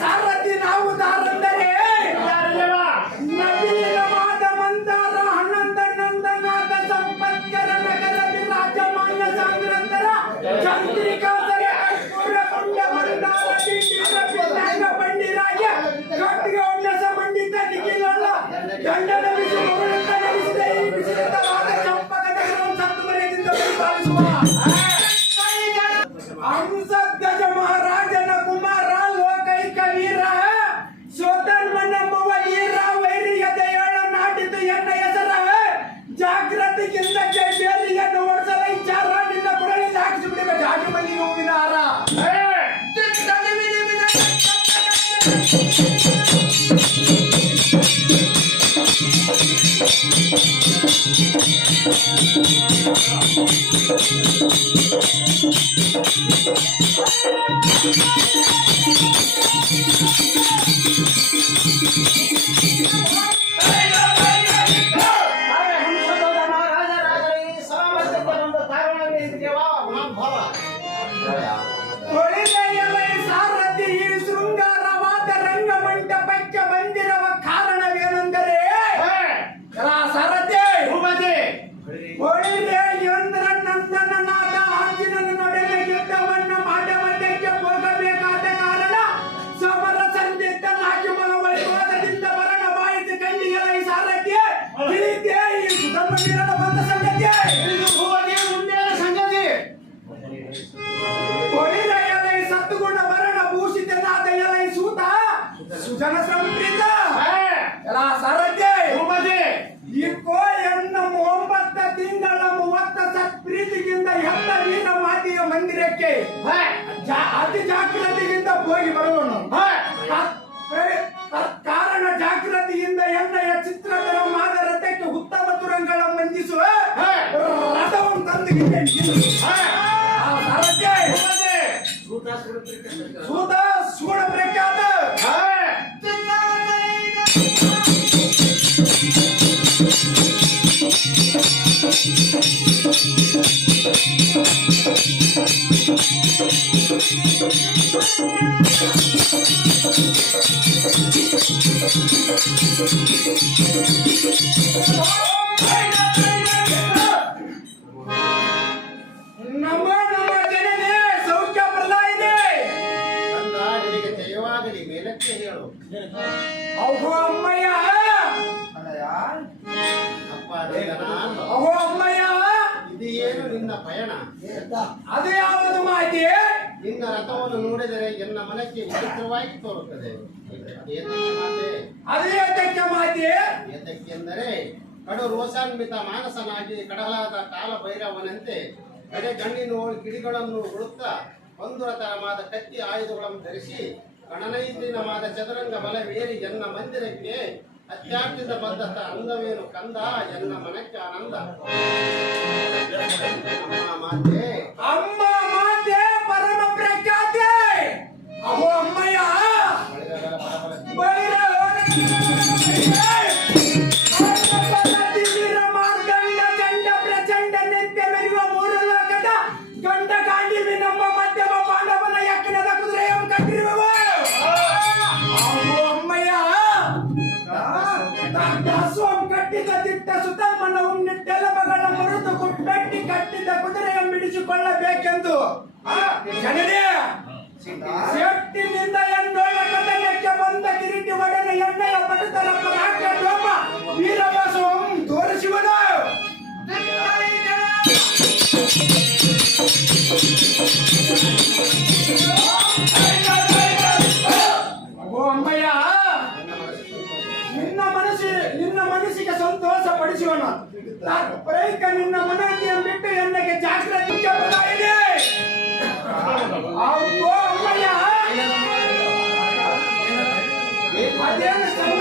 ಸಾರಥಿ ನಾವು ದಾರಂದರೆ ನವೀನ ಮಾದ ಮಂದಾರ ಹನ್ನೊಂದ ನಂದನಾಥ ಸಂಪತ್ಕರ ನಗರ ವಿರಾಜಮಾನ ಸಾಂಗ್ರಂತರ ಚಂದ್ರಿಕಾಧರ ಕರ್ಪೂರ ಕುಂಡ ಮಂದಾರ ಪಿಂಡ ಬಂಡಿರಾಯ ಕಟ್ಟಿಗೆ ಉನ್ನಸ ಮಂಡಿತ ನಿಖಿಲಲ್ಲ ದಂಡದ ಬಿಸಿ ಮಗುಳುತ್ತ ನಡೆಸಿದ ಈ ಬಿಸಿಲಿತವಾದ ಚಂಪಕ ನಗರವನ್ನು ಸತ್ತು ಮರೆಯದಿಂದ ಪರಿಪಾಲಿಸುವ ಹಂಸಧ್ವಜ ಮಹಾರಾಜನ ಕುಮಾರ ಲೋಕೈಕ ವೀರ ಸೋತನ್ಮನಂಬುವ ವೀರ ವೈರಿಯ ದಯಾಳ ನಾಟಿತು ಎನ್ನ ಹೆಸರ ಜಾಗೃತಿಗಿಂತ ಬೇಲಿಯನ್ನು ಓಡಿಸಲ ವಿಚಾರ ನಿನ್ನ ಕುರಳಿಂದ ಹಾಕಿಸಿಬಿಡಿದ ಜಾತಿ ಮಲ್ಲಿ ಹೂವಿನ ಹಾರ ಸಾರಥಿ ಈ ಶೃಂಗಾರವಾದ ರಂಗಮಂಟಪಕ್ಕೆ ಬಂದಿರುವ ಕಾರಣವೇನೆಂದರೆ ಸಾರಥಿ ಒಳ್ಳೆ ಯಂತ್ರ ನಂದನನಾದ ಆಂಜನನ ನೊಡೆಯ ಯುದ್ಧವನ್ನು ಮಾಡಮಟ್ಟಕ್ಕೆ ಹೋಗಬೇಕಾದ ಕಾರಣ ಸಮರ ಸಂದಿಗ್ಧನಾಗಿ ವೈಭವದಿಂದ ಮರಣವಾಯಿತು ಕಂಡಿಯಲ್ಲ ಈ ಸಾರಥಿ ತಿಳಿದೇ ಈ ಸುಧರ್ಮವೀರನ ಬಂದ ಸಂಗತಿ ಮುಂದಿನ ಸಂಗತಿ ಒಳ್ಳೆಯ ಸತ್ತುಗುಣ ಮರಣ ಭೂಷಿತನಾದ ಎಲೈ ಸೂತ ಸುಜನ ಸಂಪ್ರೀತ ಸಾರಥಿ ಇಕ್ಕೋ ಎನ್ನ 9 ತಿಂಗಳ 30 ಸತ್ಪ್ರೀತಿಗಿಂತ ಹೆತ್ತ ವೀರ ಮಾತೆಯ ಮಂದಿರಕ್ಕೆ ಅತಿ ಜಾಗೃತಿಯಿಂದ ಹೋಗಿ ಬರುವನು ಕಾರಣ ಜಾಗೃತಿಯಿಂದ ಎಣ್ಣೆಯ ಚಿತ್ರಕರ ಮಾದರಥಕ್ಕೆ ಉತ್ತಮ ತುರಂಗಳ ಮಂಜಿಸುವ ರಥವನ್ನು ತಂದು ಸೂತ ಸೂಡ ಪ್ರಖ್ಯಾತ ನಮ್ಮ ಜನನೇ ಸೌಖ್ಯ ಪ್ರದಾಯಿದೆ ನಿನಗೆ ಜಯವಾಗಲಿ ಮೇಲಕ್ಕೆ ಹೇಳು ಅಹೋ ಅಮ್ಮಯ್ಯ ಅಪ್ಪ ಅಹೋ ಅಮ್ಮಯ್ಯ ಇದು ಏನು ನಿನ್ನ ಪಯಣ ಅದು ಯಾವುದು ಮಾಹಿತಿ ನಿನ್ನ ರಥವನ್ನು ನೋಡಿದರೆ ಎನ್ನ ಮನಕ್ಕೆ ವಿಚಿತ್ರವಾಗಿ ತೋರುತ್ತದೆ ಅದು ಏತಕ್ಕೆ ಮಾಹಿತಿ ಏತಕ್ಕೆಂದರೆ ಕಡು ರೋಷಾನ್ವಿತ ಮಾನಸನಾಗಿ ಕಡಲಾದ ಕಾಲ ಭೈರವನಂತೆ ಕಡೆ ಗಣ್ಣಿನ ಕಿಡಿಗಳನ್ನು ಉಳುತ್ತಾ ಬಂಧುರತರವಾದ ಕತ್ತಿ ಆಯುಧಗಳನ್ನು ಧರಿಸಿ ಗಣನೈದಿನವಾದ ಚದುರಂಗ ಬಲವೇರಿ ಎನ್ನ ಮಂದಿರಕ್ಕೆ ಅತ್ಯಾರ್ಥಿತ ಬದ್ಧತ ಅಂದವೇನು ಕಂದ ಎನ್ನ ಮನಕ್ಕೆ ಆನಂದ ಅಮ್ಮ ಮಾತೆ ಪರಮ ಪ್ರಖ್ಯಾತೆ ಅಹೋ ಅಮ್ಮಯ್ಯ ಮಾರ್ಗಂಡ ಚಂಡ ಜನರೇ ಸೇಟ್ಟಿನಿಂದ ಎಂದೊಳಗದನಕ್ಕೆ ಬಂದ ಕಿರೀಟಿ ಒಡನೆ ಎಣ್ಣೆಯ ಪಟುತರ ಪರಾಕ್ರಮ ವೀರವಾಸವಂ ತೋರಿಸುವನು. ಓ ಅಮ್ಮಯ್ಯ, ನಿನ್ನ ಮನಸ್ಸಿಗೆ ಸಂತೋಷ ಪಡಿಸುವನ ಪ್ರೈಕ ನಿನ್ನ ಮನಕ್ಕೆ ಬಿಟ್ಟು ಎಣ್ಣೆಗೆ ಜಾಗೃತಿಗೆ ಬದಲಾಯಿದೆ. ಅಮ್ಮಯ್ಯ, ಅದೇನು ಸಣ್ಣ